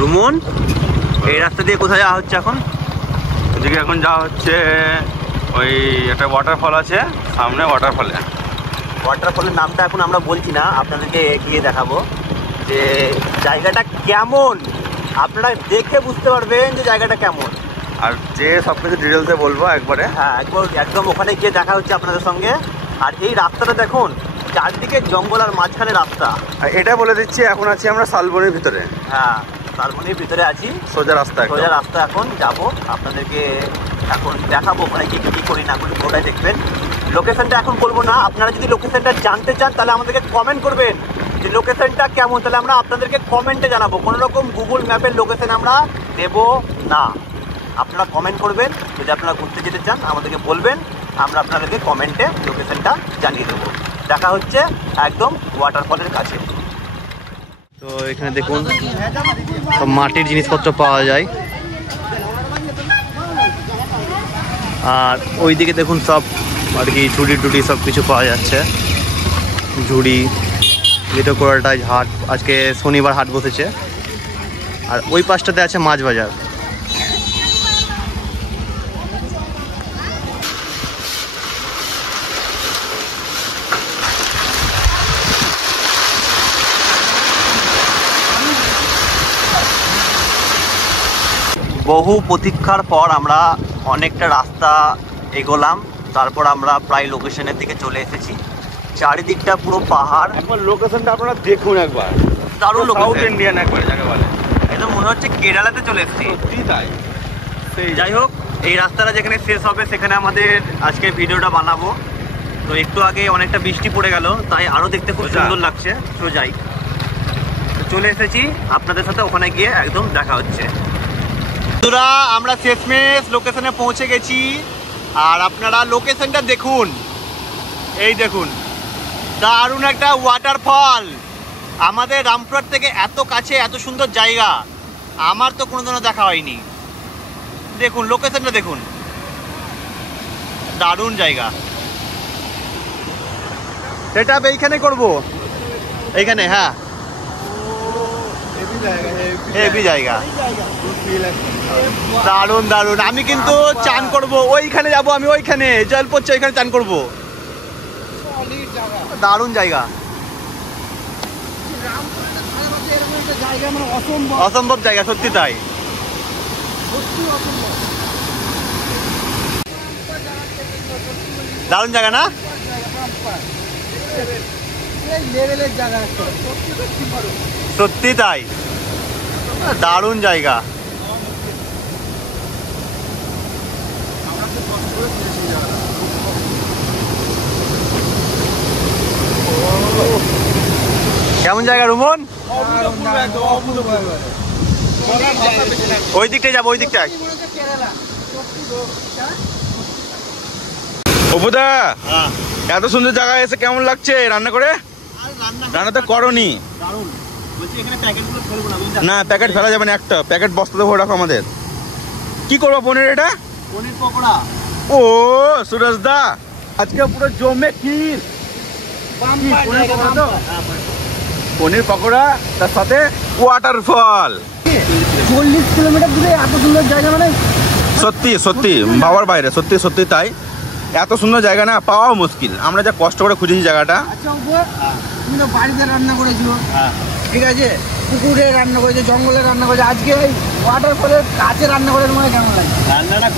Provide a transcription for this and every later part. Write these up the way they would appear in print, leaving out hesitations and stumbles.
রুমন, এই রাস্তা দিয়ে কোথায় যাওয়া হচ্ছে এখন? এদিকে এখন যাওয়া হচ্ছে ওই একটা ওয়াটারফল আছে সামনে, ওয়াটারফলের নামটা এখন আমরা বলছি না, আপনাদেরকে গিয়ে দেখাবো যে জায়গাটা কেমন। আপনারা দেখে বুঝতে পারবেন যে জায়গাটা কেমন, আর যে সব কিছু ডিটেলসে বলবো একবারে। হ্যাঁ, একদম ওখানে গিয়ে দেখা হচ্ছে আপনাদের সঙ্গে। আর এই রাস্তাটা দেখুন, চারদিকে জঙ্গল আর মাঝখানে রাস্তা। আর এটা বলে দিচ্ছি, এখন আছি আমরা শালবনির ভিতরে। হ্যাঁ, শালবনির ভিতরে আছি, সোজা রাস্তা এখন যাবো, আপনাদেরকে এখন দেখাবো ওখানে গিয়ে কী করি না করি, ওটাই দেখবেন। লোকেশনটা এখন বলবো না, আপনারা যদি লোকেশনটা জানতে চান তাহলে আমাদেরকে কমেন্ট করবেন যে লোকেশনটা কেমন, তাহলে আমরা আপনাদেরকে কমেন্টে জানাবো। কোনো রকম গুগল ম্যাপের লোকেশন আমরা দেব না, আপনারা কমেন্ট করবেন। যদি আপনারা ঘুরতে যেতে চান আমাদেরকে বলবেন, আমরা আপনাদেরকে কমেন্টে লোকেশনটা জানিয়ে দেবো। দেখা হচ্ছে একদম ওয়াটারফলের কাছে। তো এখানে দেখুন সব মাটির জিনিসপত্র পাওয়া যায়, আর ওইদিকে দেখুন সব আর কি ঝুড়ি টুড়ি সব কিছু পাওয়া যাচ্ছে। ঝুড়ি, লিটো কোরালটায় হাট, আজকে শনিবার হাট বসেছে। আর ওই পাশটাতে আছে মাছ বাজার। বহু প্রতীক্ষার পর আমরা অনেকটা রাস্তা এগোলাম, তারপর আমরা প্রায় লোকেশনের দিকে চলে এসেছি। চারিদিকটা পুরো পাহাড়। একবার লোকেশনটা আপনারা দেখুন, একবার দারুণ লোকেশন, সাউথ ইন্ডিয়ান একবার যাকে বলে। একদম মনে হচ্ছে কেরালাতে চলে এসেছি। তাই সেই যাই হোক, এই রাস্তাটা যেখানে শেষ হবে সেখানে আমাদের আজকে ভিডিওটা বানাবো। তো একটু আগে অনেকটা বৃষ্টি পড়ে গেল, তাই আরও দেখতে খুব সুন্দর লাগছে। তো যাই, চলে এসেছি আপনাদের সাথে, ওখানে গিয়ে একদম দেখা হচ্ছে। বন্ধুরা, আমরা শেষমেশ লোকেশনে পৌঁছে গেছি। আর আপনারা লোকেশনটা দেখুন, এই দেখুন দারুণ একটা ওয়াটারফল। আমাদের রামপুরহাট থেকে এত কাছে এত সুন্দর জায়গা আমার তো কোনোদিনও দেখা হয়নি। দেখুন লোকেশনটা দেখুন, দারুণ জায়গা। এটা এইখানে করব, এইখানে। হ্যাঁ, হেভি জায়গা, দারুণ দারুণ। আমি কিন্তু চান করব, ওইখানে যাব আমি, ওইখানে জল পড়ছে, ওইখানে চান করব। দারুণ জায়গা, অসম্ভব জায়গা, সত্যি তাই। দারুণ জায়গা না? সত্যি তাই, দারুণ জায়গা। কেমন জায়গা রুমন? ওই দিকটায় যাবো, ওই দিকটায়। অপুদা, এত সুন্দর জায়গায় এসে কেমন লাগছে? রান্না করে? রান্না তো করনি। না, প্যাকেট ফেলা যাবে না, একটা প্যাকেট বস্তাতে ভরে রাখো আমাদের। কি করবো পনির? এটা পনির পকোড়া। ও সুরজ দা, আজকে পুরো জমে ক্ষীর, পনির পকোড়া, তার সাথে ওয়াটারফল। 40 কিলোমিটার দূরে এত সুন্দর জায়গা, মানে সত্যি সত্যি ভাবার বাইরে, সত্যি সত্যি তাই। এত সুন্দর জায়গা না পাওয়াও মুশকিল, আমরা যা কষ্ট করে খুঁজেছি জায়গাটা। আচ্ছা, তুমি তো বাড়িতে রান্না করেছো, ঠিক আছে, পুকুরে রান্না করেছো, জঙ্গলে রান্না করেছো, আজকে ওই ওয়াটারফলের কাছে রান্না করে তোমার কেমন লাগে? রান্নাটা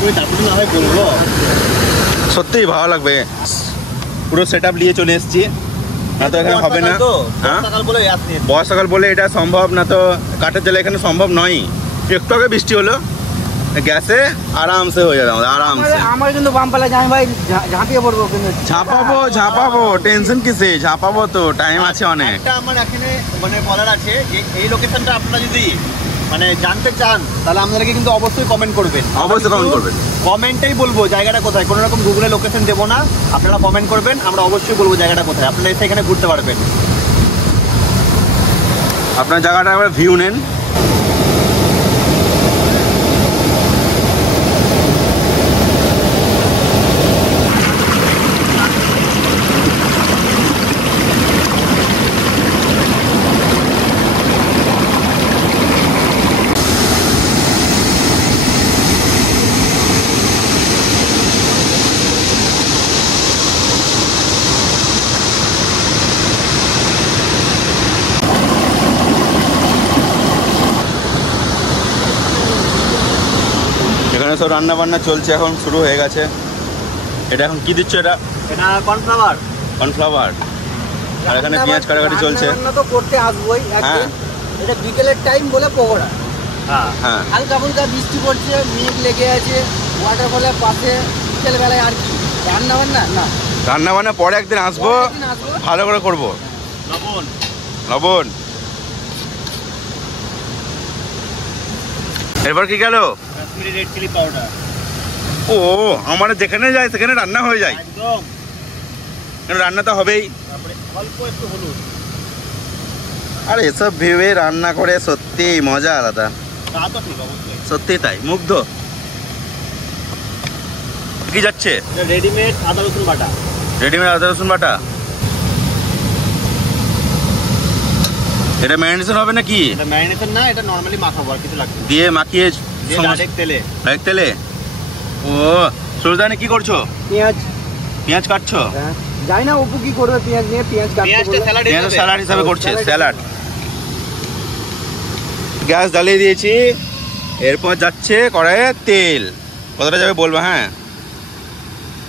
করি তারপরে না হয় বলবো। সত্যি ভালো লাগবে। পুরো সেট আপ নিয়ে চলে এসেছি, না তো এখানে হবে না। বর্ষাকাল বলে এটা সম্ভব না, তো কাঠের জলে এখানে সম্ভব নয়। একটু আগে বৃষ্টি হলো, গ্যাসে আরামসে হয়ে যাবে আমাদের, আরামসে। আমার কিন্তু বামপালা যাই ভাই, ঝাঁপিয়ে পড়বো। কিন্তু ঝাঁপাবো, টেনশন কিসে? ঝাঁপাবো তো, টাইম আছে অনেক। আমার এখানে মানে বলার আছে যে এই লোকেশনটা আপনারা যদি মানে জানতে চান তাহলে আমাদেরকে কিন্তু অবশ্যই কমেন্ট করবেন। অবশ্যই কমেন্ট করবেন, কমেন্টেই বলবো জায়গাটা কোথায়। কোনো রকম গুগলে লোকেশন দেবো না, আপনারা কমেন্ট করবেন, আমরা অবশ্যই বলবো জায়গাটা কোথায়। আপনারা এসে এখানে ঘুরতে পারবেন। আপনার জায়গাটা একবার ভিউ নেন। সব রান্না বান্না চলছে, এখন শুরু হয়ে গেছে। এটা এখন কি দিচ্ছ? এটা কর্নফ্লাওয়ার। কর্নফ্লাওয়ার। আর এখানে পেঁয়াজ কাটাকাটি চলছে। রান্না তো করতে আসবোই একদিন। এটা বিকেলের টাইম বলে পকোড়া। হ্যাঁ হালকা ফুলকা বৃষ্টি পড়ছে, মেঘ লেগে আছে ওয়াটারফলের পাশে, বিকেল বেলায় আর কি রান্না বান্না না। রান্না বান্না পরে একদিন আসবো, ভালো করে করবো। লবণ লবণ। এরপর কি গেল? Kashmiri red chilli powder. ও আমার যেখানে যায় সেখানে রান্না হয়ে যায় একদম। রান্না তো হবেই। তারপরে অল্প একটু হলুদ। আর এসব ভেবে রান্না করে সত্যি মজা আলাদা। তা তো ঠিক, অবশ্যই সত্যি তাই, মুগ্ধ। কি যাচ্ছে? রেডিমেড আদা রসুন বাটা। রেডিমেড আদা রসুন বাটা। এটা ম্যারিনেশন হবে নাকি? এটা ম্যারিনেশন না, এটা নরমালি মাখাবো, আর কিছু লাগবে না। দিয়ে মাখিয়ে ডাইরেক্ট তেলে। ডাইরেক্ট তেলে। ও সুরদানি কি করছো? পেঁয়াজ পেঁয়াজ কাটছো? যাই না অপু কি করবে পেঁয়াজ নিয়ে, পেঁয়াজ পেঁয়াজটা স্যালাড পেঁয়াজ হিসেবে। স্যালাড হিসাবে করছে, স্যালাড স্যালাড। গ্যাস জ্বালিয়ে দিয়েছি, এরপর যাচ্ছে কড়াইয়ে তেল। কতটা যাবে বলবো? হ্যাঁ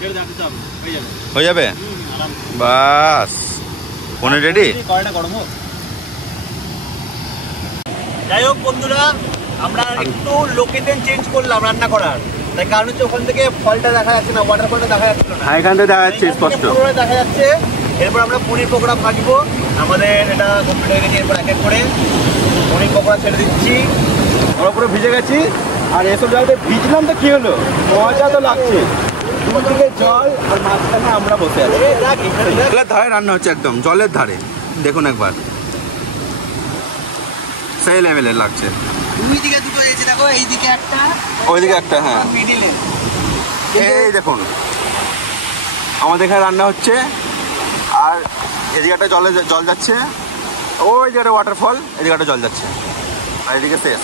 তেল দাও, দিতে হবে, হয়ে যাবে। হয়ে যাবে। আরাম। বাস পনির রেডি। কড়াইটা গরম হোক। যাই হোক বন্ধুরা, আমরা একটু লোকেশন চেঞ্জ করলাম রান্না করার। তাই কারণ হচ্ছে ওখান থেকে ফলটা দেখা যাচ্ছে না, ওয়াটারফলটা দেখা যাচ্ছে না। হ্যাঁ এখান থেকে দেখা যাচ্ছে স্পষ্ট। পুরোটা দেখা যাচ্ছে। এরপর আমরা পনির পকোড়া ভাজবো। আমাদের এটা কমপ্লিট হয়ে গেছে। এরপর এক এক করে পনির পকোড়া ছেড়ে দিচ্ছি। আমরা পুরো ভিজে গেছি। আর এসব জায়গাতে ভিজলাম তো কি হলো, মজা তো লাগছে। দুদিকে জল আর মাঝখানে আমরা বসে আছি। জলের ধারে রান্না হচ্ছে, একদম জলের ধারে। দেখুন একবার, সেই লেভেলের লাগছে। দুই দিকে দুটো এসে দেখো, এইদিকে একটা, ওইদিকে একটা। হ্যাঁ মিডিলে। এই দেখুন আমাদের এখানে রান্না হচ্ছে, আর এদিকে একটা জল যাচ্ছে, ওই দিকে একটা ওয়াটারফল, এদিকে একটা জল যাচ্ছে, আর এদিকে শেষ।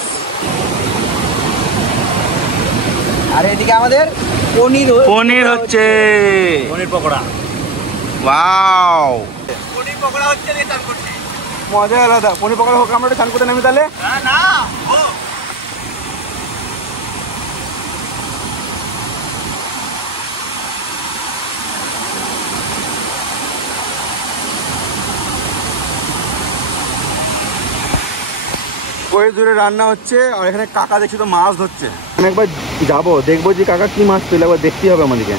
আর এদিকে আমাদের পনির হচ্ছে, পনির পকোড়া। ওয়াও পনির পকোড়া হচ্ছে, দিয়ে চান করছি। মজা আলাদা। পনির পকোড়া হোক, আমরা একটু চান করতে নামি তাহলে। না ও ওই দূরে রান্না হচ্ছে, আর এখানে কাকা দেখছি তো মাছ ধরছে। আমি একবার যাবো, দেখবো যে কাকা কি মাছ পেলে, একবার দেখতেই হবে আমাদেরকে।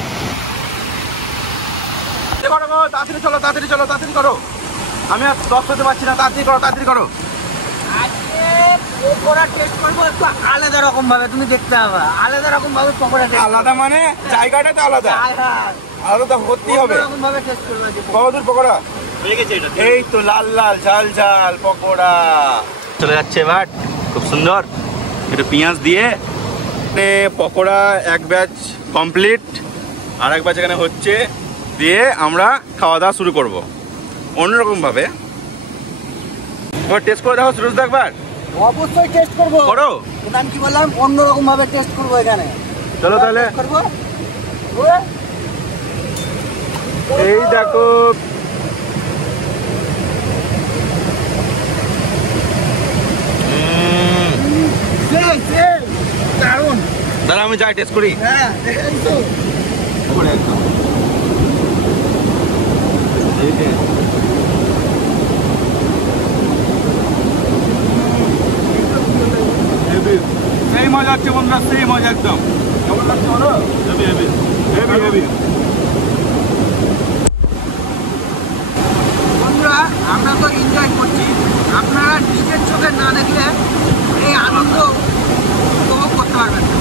তাড়াতাড়ি চলো, তাড়াতাড়ি চলো, তাড়াতাড়ি করো। আমি আর 10 পেতে পারছি না, তাড়াতাড়ি করো, তাড়াতাড়ি করো। আজকে পকোড়া টেস্ট করবো একটু আলাদা রকম ভাবে, তুমি দেখতে হবে আলাদা রকম ভাবে পকোড়া টেস্ট। আলাদা মানে জায়গাটা তো আলাদা, আলাদা করতেই হবে। রকম ভাবে টেস্ট করবো আজকে। কতদূর পকোড়া? হয়ে গেছে এটা। এই তো লাল লাল ঝাল ঝাল পকোড়া চলে যাচ্ছে। এবার খুব সুন্দর একটু পেঁয়াজ দিয়ে পকোড়া এক ব্যাচ কমপ্লিট, আর এক ব্যাচ এখানে হচ্ছে, দিয়ে আমরা খাওয়া দাওয়া শুরু করবো অন্যরকমভাবে। এবার টেস্ট করে দেখো সুরজ, একবার অবশ্যই টেস্ট করবো। করো। ওটা আমি কি বললাম, অন্যরকম ভাবে টেস্ট করবো এখানে। চলো তাহলে করবো। এই দেখো, দারুন। দাঁড়া আমি যাই টেস্ট করি। হ্যাঁ এই তো। সেই মজা হচ্ছে বন্ধুরা, সেই মজা একদম। কেমন লাগছে বলো? Heavy heavy heavy heavy. বন্ধুরা আমরা তো এনজয় করছি, আপনারা নিজের চোখে না দেখলে এই আনন্দ উপভোগ করতে পারবেন না।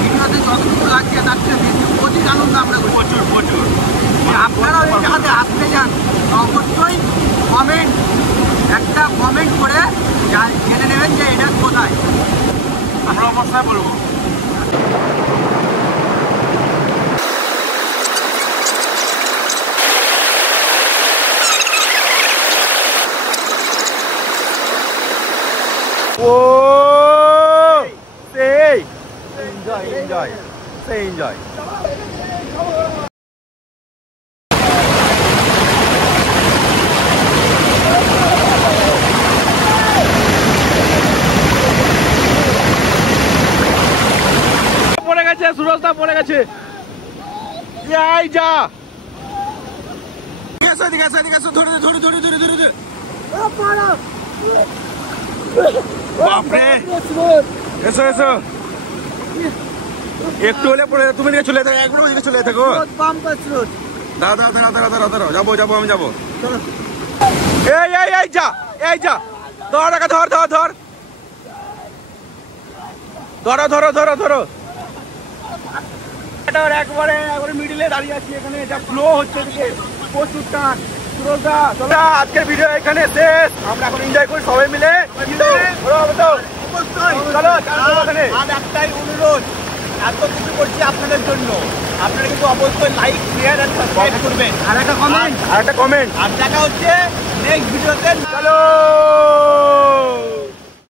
ভিডিওতে যতটুকু লাগছে তার থেকে বেশি অধিক আনন্দ আমরা করছি। প্রচুর প্রচুর। আপনারাও এই জায়গাতে আসতে চান, অবশ্যই একটা কমেন্ট করে জেনে নেবেন যে এটা কোথায়। আমরা অবশ্যই বলবো। ও সেই এনজয় এনজয়, সেই এনজয়। পড়ে পড়ে গেছে। এই যা এদিকে আসো, এদিকে আসো, ধরে দে। বাপরে, এসো একটু হলে পড়ে, তুমি দিকে চলে থাকো, একবার ওইদিকে চলে থাকো। দাঁড়া, যাবো আমি যাবো। এই যা ধরো। একবারে মিডিলে দাঁড়িয়ে আছি, এখানে যা ফ্লো হচ্ছে প্রচুর টান। আজকের ভিডিও এখানে শেষ, আমরা এখন এনজয় করি সবাই মিলে। আর একটাই অনুরোধ, এত কিছু করছি আপনাদের জন্য, আপনারা কিন্তু অবশ্যই লাইক, শেয়ার আর সাবস্ক্রাইব করবেন। আর একটা কমেন্ট, আর দেখা হচ্ছে নেক্সট ভিডিওতে। চলো।